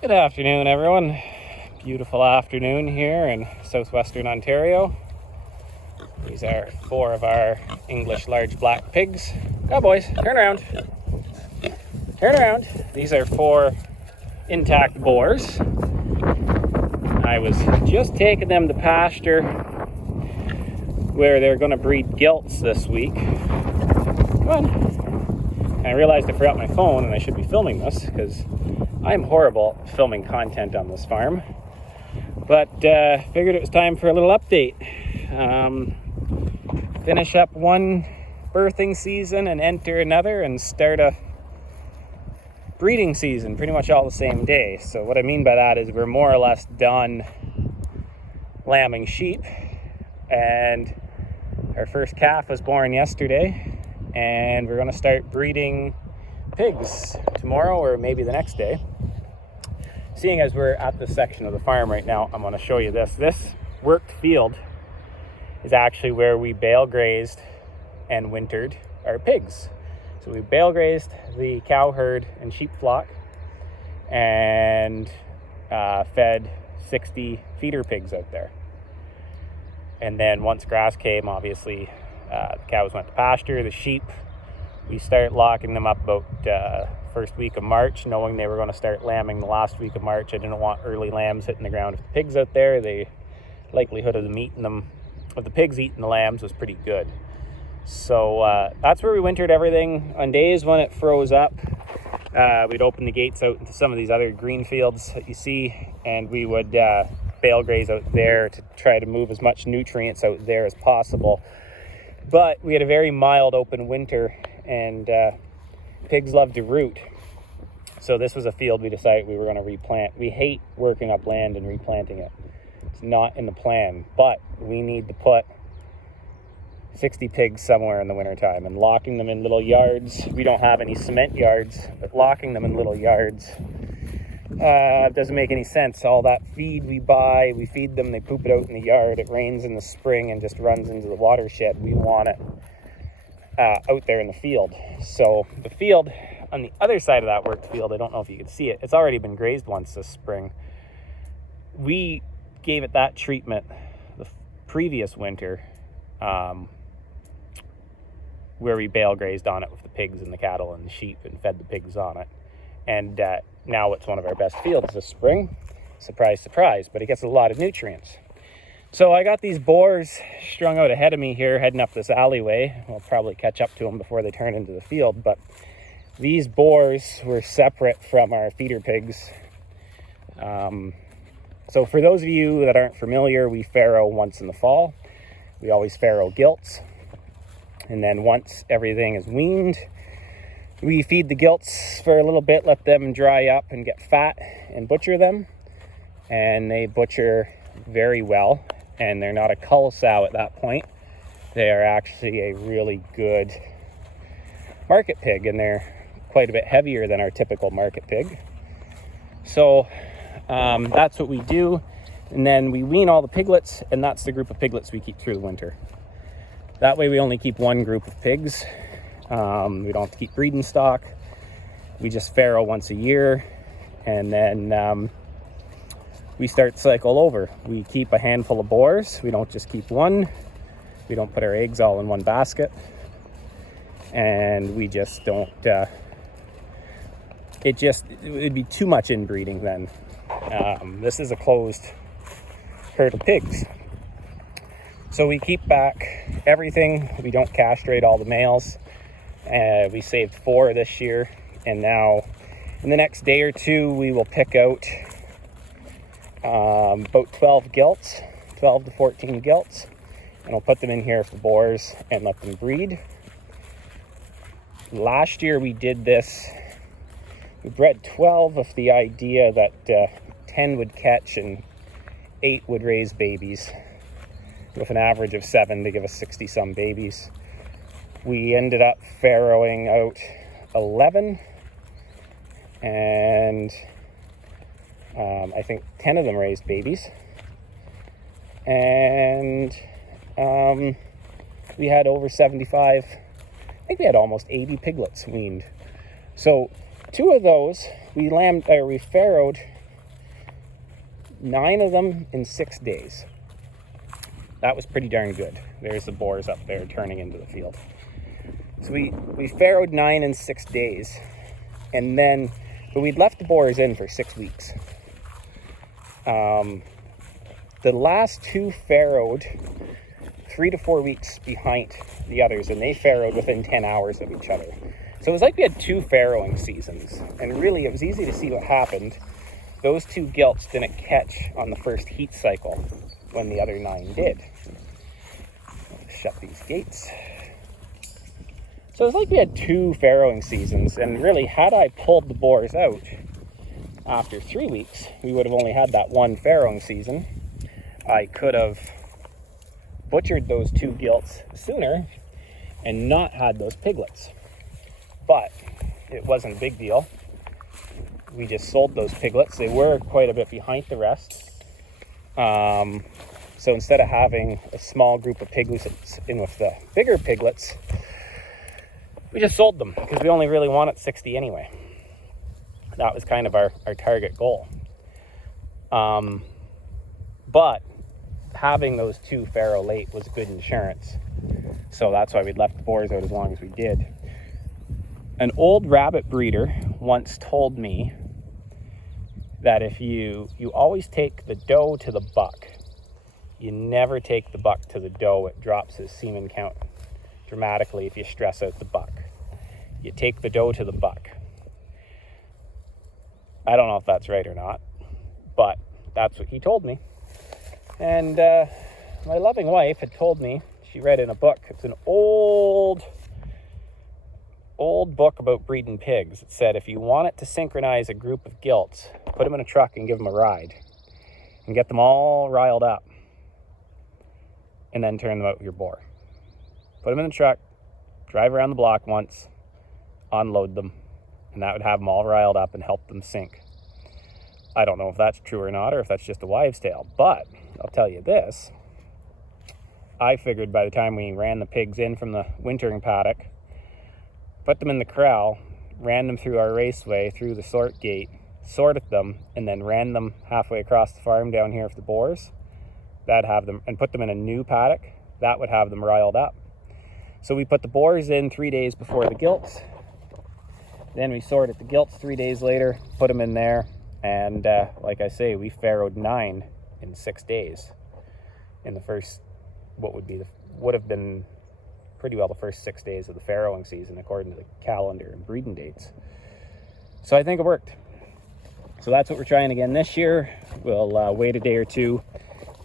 Good afternoon, everyone. Beautiful afternoon here in southwestern Ontario. These are 4 of our English large black pigs. Go, boys, turn around. Turn around. These are 4 intact boars. I was just taking them to pasture where they're going to breed gilts this week. Come on. And I realized I forgot my phone and I should be filming this because I'm horrible at filming content on this farm. But figured it was time for a little update. Finish up one birthing season and enter another and start a breeding season pretty much all the same day. So what I mean by that is we're more or less done lambing sheep, and our first calf was born yesterday, and we're going to start breeding pigs tomorrow or maybe the next day. Seeing as we're at this section of the farm right now, I'm going to show you this. This worked field is actually where we bale grazed and wintered our pigs. So we bale grazed the cow herd and sheep flock and fed 60 feeder pigs out there. And then once grass came, obviously the cows went to pasture. The sheep, we started locking them up about first week of March, knowing they were going to start lambing the last week of March. I didn't want early lambs hitting the ground. If the pigs out there, the likelihood of the pigs eating the lambs was pretty good. So that's where we wintered everything. On days when it froze up, we'd open the gates out into some of these other green fields that you see, and we would bale graze out there to try to move as much nutrients out there as possible. But we had a very mild open winter, and pigs love to root. So this was a field we decided we were going to replant. We hate working up land and replanting it. It's not in the plan, but we need to put 60 pigs somewhere in the wintertime, and locking them in little yards. We don't have any cement yards, but locking them in little yards doesn't make any sense. All that feed we buy, we feed them, they poop it out in the yard. It rains in the spring and just runs into the watershed. We want it out there in the field. So the field on the other side of that worked field, I don't know if you can see it, it's already been grazed once this spring. We gave it that treatment the previous winter, where we bale grazed on it with the pigs and the cattle and the sheep and fed the pigs on it. And now it's one of our best fields this spring. Surprise, surprise, but it gets a lot of nutrients. So I got these boars strung out ahead of me here, heading up this alleyway. We'll probably catch up to them before they turn into the field, but these boars were separate from our feeder pigs. So for those of you that aren't familiar, we farrow once in the fall. We always farrow gilts. And then once everything is weaned, we feed the gilts for a little bit, let them dry up and get fat, and butcher them. And they butcher very well. And they're not a cull sow at that point. They are actually a really good market pig, and they're quite a bit heavier than our typical market pig. So that's what we do. And then we wean all the piglets, and that's the group of piglets we keep through the winter. That way we only keep one group of pigs. We don't have to keep breeding stock. We just farrow once a year, and then we start the cycle over. We keep a handful of boars. We don't just keep one. We don't put our eggs all in one basket. And we just don't, it would be too much inbreeding then. This is a closed herd of pigs. So we keep back everything. We don't castrate all the males. We saved 4 this year, and now in the next day or two we will pick out about 12 gilts, 12 to 14 gilts, and I'll put them in here for boars and let them breed. Last year we did this. We bred 12 with the idea that 10 would catch and 8 would raise babies, with an average of 7 to give us 60 some babies. We ended up farrowing out 11, and I think 10 of them raised babies. And we had over 75, I think we had almost 80 piglets weaned. So 2 of those we farrowed 9 of them in 6 days. That was pretty darn good. There's the boars up there turning into the field. So we farrowed 9 in 6 days. And then, but we'd left the boars in for 6 weeks. The last 2 farrowed 3 to 4 weeks behind the others, and they farrowed within 10 hours of each other. So it was like we had 2 farrowing seasons, and really it was easy to see what happened. Those 2 gilts didn't catch on the first heat cycle when the other 9 did. Shut these gates. So it was like we had 2 farrowing seasons, and really had I pulled the boars out after 3 weeks, we would have only had that 1 farrowing season. I could have butchered those 2 gilts sooner and not had those piglets. But it wasn't a big deal. We just sold those piglets. They were quite a bit behind the rest. So instead of having a small group of piglets in with the bigger piglets, we just sold them because we only really wanted 60 anyway. That was kind of our target goal. But having those 2 farrow late was good insurance. So that's why we left the boars out as long as we did. An old rabbit breeder once told me that if you always take the doe to the buck, you never take the buck to the doe. It drops his semen count dramatically if you stress out the buck. You take the doe to the buck. I don't know if that's right or not, but that's what he told me. And my loving wife had told me, she read in a book, it's an old book about breeding pigs. It said if you want it to synchronize a group of gilts, put them in a truck and give them a ride and get them all riled up, and then turn them out with your boar. Put them in the truck, drive around the block once, unload them, and that would have them all riled up and help them sync. I don't know if that's true or not, or if that's just a wives' tale, but I'll tell you this. I figured by the time we ran the pigs in from the wintering paddock, put them in the corral, ran them through our raceway, through the sort gate, sorted them, and then ran them halfway across the farm down here for the boars, that'd have them, and put them in a new paddock, that would have them riled up. So we put the boars in 3 days before the gilts. Then we sorted the gilts 3 days later, put them in there, and like I say, we farrowed 9 in 6 days. In the first, would have been pretty well the first 6 days of the farrowing season, according to the calendar and breeding dates. So I think it worked. So that's what we're trying again this year. We'll wait a day or two,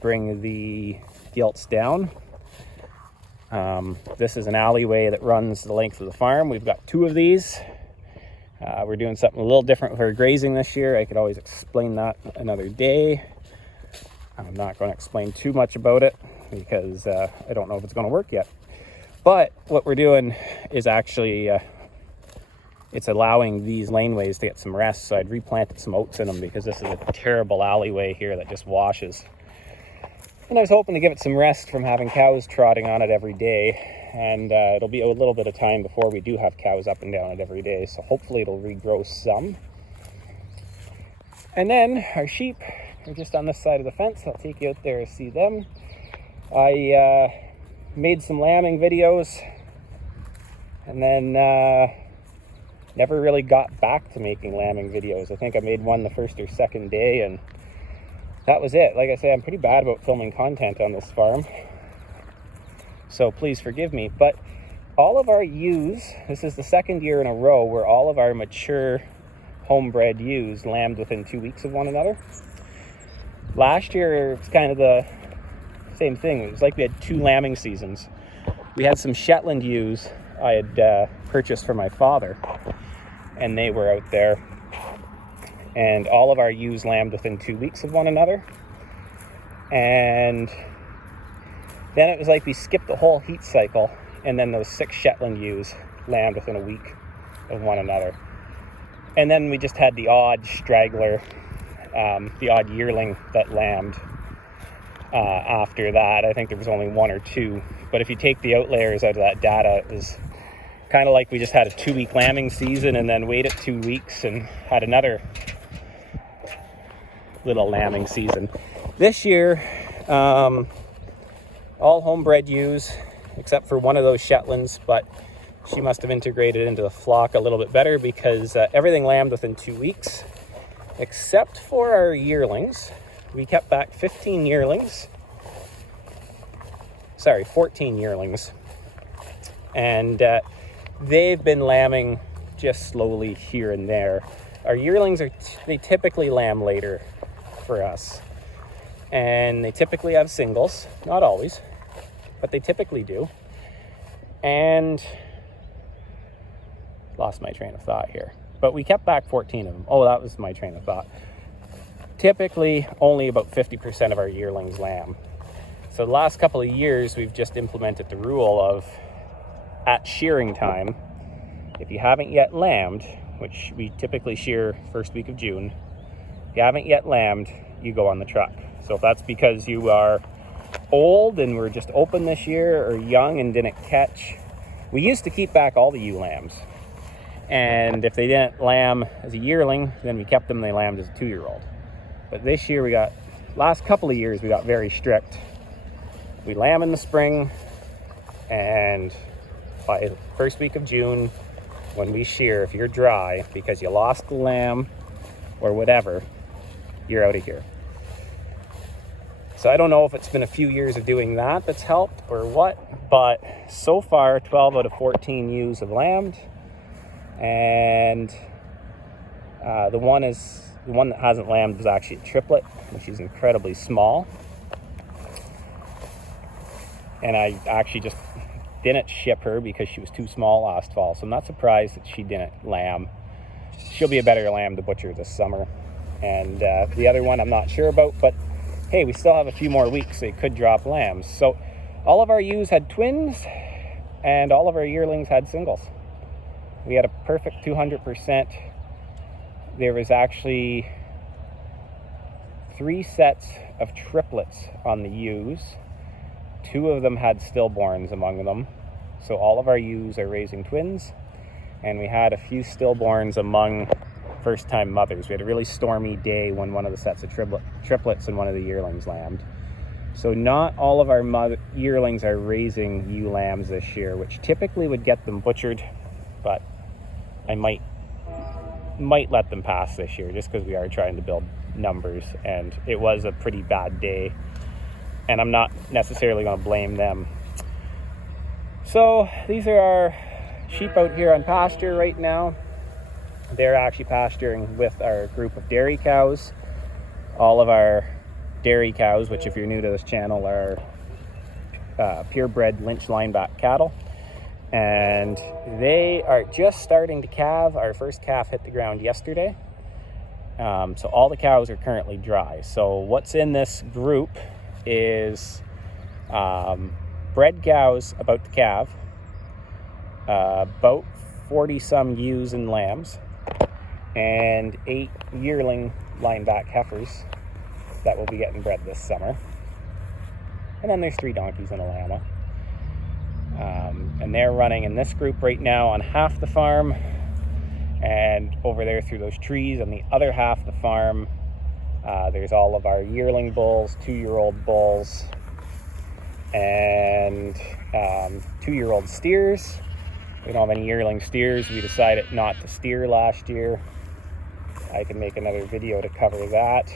bring the gilts down. This is an alleyway that runs the length of the farm. We've got 2 of these. We're doing something a little different with our grazing this year. I could always explain that another day. I'm not going to explain too much about it because I don't know if it's going to work yet. But what we're doing is actually, it's allowing these laneways to get some rest. So I'd replanted some oats in them because this is a terrible alleyway here that just washes. And I was hoping to give it some rest from having cows trotting on it every day. And it'll be a little bit of time before we do have cows up and down it every day. So hopefully it'll regrow some. And then our sheep are just on this side of the fence. I'll take you out there to see them. I made some lambing videos and then never really got back to making lambing videos. I think I made one the first or second day and that was it. Like I say, I'm pretty bad about filming content on this farm, so please forgive me. But all of our ewes, this is the second year in a row where all of our mature homebred ewes lambed within 2 weeks of one another. Last year, it was kind of the same thing. It was like we had 2 lambing seasons. We had some Shetland ewes I had purchased for my father, and they were out there. And all of our ewes lambed within 2 weeks of one another. And then it was like we skipped the whole heat cycle, and then those 6 Shetland ewes lambed within a week of one another. And then we just had the odd straggler, the odd yearling that lambed after that. I think there was only 1 or 2. But if you take the outliers out of that data, it was kind of like we just had a 2-week lambing season and then waited 2 weeks and had another little lambing season. This year, all homebred ewes, except for one of those Shetlands, but she must have integrated into the flock a little bit better because everything lambed within 2 weeks, except for our yearlings. We kept back 14 yearlings. And they've been lambing just slowly here and there. Our yearlings they typically lamb later for us. And they typically have singles, not always, but they typically do. And lost my train of thought here. But we kept back 14 of them. Oh, that was my train of thought. Typically, only about 50% of our yearlings lamb. So the last couple of years, we've just implemented the rule of, at shearing time, if you haven't yet lambed, which we typically shear first week of June, if you haven't yet lambed, you go on the truck. So if that's because you are old and were just open this year, or young and didn't catch, we used to keep back all the ewe lambs. And if they didn't lamb as a yearling, then we kept them, they lambed as a 2-year-old. But this year last couple of years, we got very strict. We lamb in the spring, and by the first week of June, when we shear, if you're dry because you lost the lamb or whatever, you're out of here. So I don't know if it's been a few years of doing that that's helped or what, but so far 12 out of 14 ewes have lambed, and the one that hasn't lambed is actually a triplet, and she's incredibly small. And I actually just didn't ship her because she was too small last fall. So I'm not surprised that she didn't lamb. She'll be a better lamb to butcher this summer. And the other one I'm not sure about, but hey, we still have a few more weeks, so it could drop lambs. So all of our ewes had twins, and all of our yearlings had singles. We had a perfect 200%. There was actually 3 sets of triplets on the ewes. 2 of them had stillborns among them. So all of our ewes are raising twins. And we had a few stillborns among first-time mothers. We had a really stormy day when one of the sets of triplets and one of the yearlings lambed. So not all of our yearlings are raising ewe lambs this year, which typically would get them butchered. But I might let them pass this year just because we are trying to build numbers. And it was a pretty bad day. And I'm not necessarily going to blame them. So these are our sheep out here on pasture right now. They're actually pasturing with our group of dairy cows. All of our dairy cows, which if you're new to this channel, are purebred Lynch lineback cattle. And they are just starting to calve. Our first calf hit the ground yesterday. So all the cows are currently dry. So what's in this group is bred cows about to calve, about 40 some ewes and lambs, and 8 yearling lineback heifers that will be getting bred this summer. And then there's 3 donkeys and a llama. And they're running in this group right now on half the farm, and over there through those trees on the other half of the farm, there's all of our yearling bulls, 2-year-old bulls, and 2-year-old steers. We don't have any yearling steers. We decided not to steer last year. I can make another video to cover that.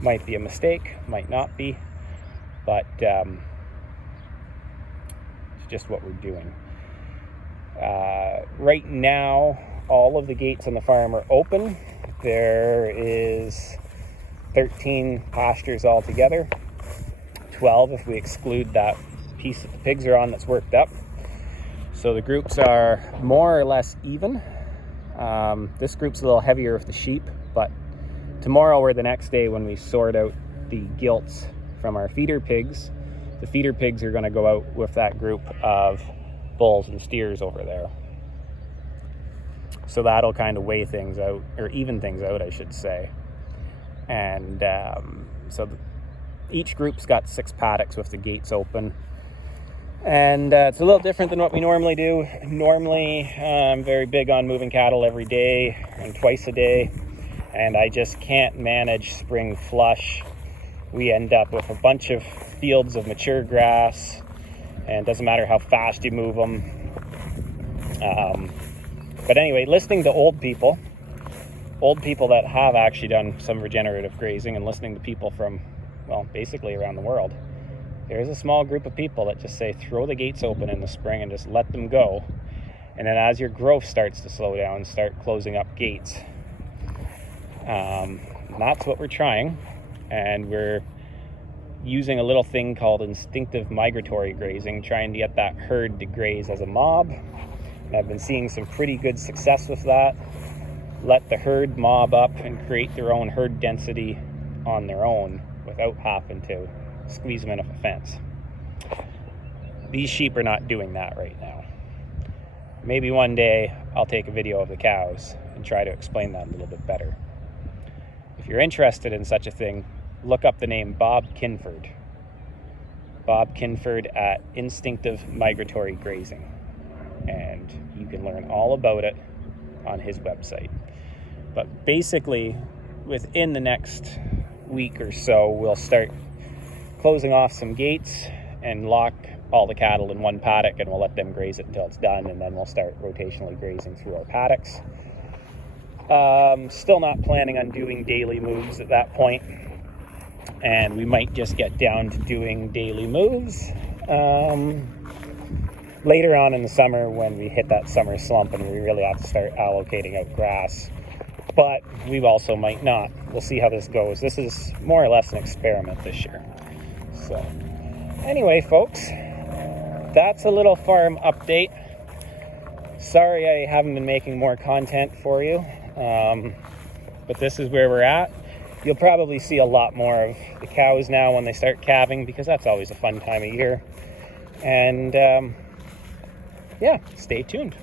Might be a mistake, might not be, but it's just what we're doing. Right now, all of the gates on the farm are open. There is 13 pastures altogether, 12 if we exclude that piece that the pigs are on that's worked up. So the groups are more or less even. This group's a little heavier with the sheep, but tomorrow or the next day when we sort out the gilts from our feeder pigs, the feeder pigs are going to go out with that group of bulls and steers over there. So that'll kind of weigh things out, or even things out, I should say. And each group's got 6 paddocks with the gates open. And it's a little different than what we normally do. Normally, I'm very big on moving cattle every day and twice a day. and I just can't manage spring flush. We end up with a bunch of fields of mature grass, and it doesn't matter how fast you move them. But anyway, listening to old people that have actually done some regenerative grazing, and listening to people from, well, basically around the world, there's a small group of people that just say throw the gates open in the spring and just let them go. And then as your growth starts to slow down, start closing up gates. That's what we're trying. And we're using a little thing called instinctive migratory grazing, trying to get that herd to graze as a mob. And I've been seeing some pretty good success with that. Let the herd mob up and create their own herd density on their own without having to squeeze them in a fence. These sheep are not doing that right now. Maybe one day I'll take a video of the cows and try to explain that a little bit better. If you're interested in such a thing, look up the name Bob Kinford. Bob Kinford at Instinctive Migratory Grazing. And you can learn all about it on his website. But basically, within the next week or so, we'll start closing off some gates and lock all the cattle in one paddock, and we'll let them graze it until it's done, and then we'll start rotationally grazing through our paddocks. Still not planning on doing daily moves at that point, and we might just get down to doing daily moves later on in the summer when we hit that summer slump and we really have to start allocating out grass. But we also might not. We'll see how this goes. This is more or less an experiment this year. So anyway, folks, that's a little farm update. Sorry I haven't been making more content for you, but this is where we're at. You'll probably see a lot more of the cows now when they start calving, because that's always a fun time of year. And yeah, stay tuned.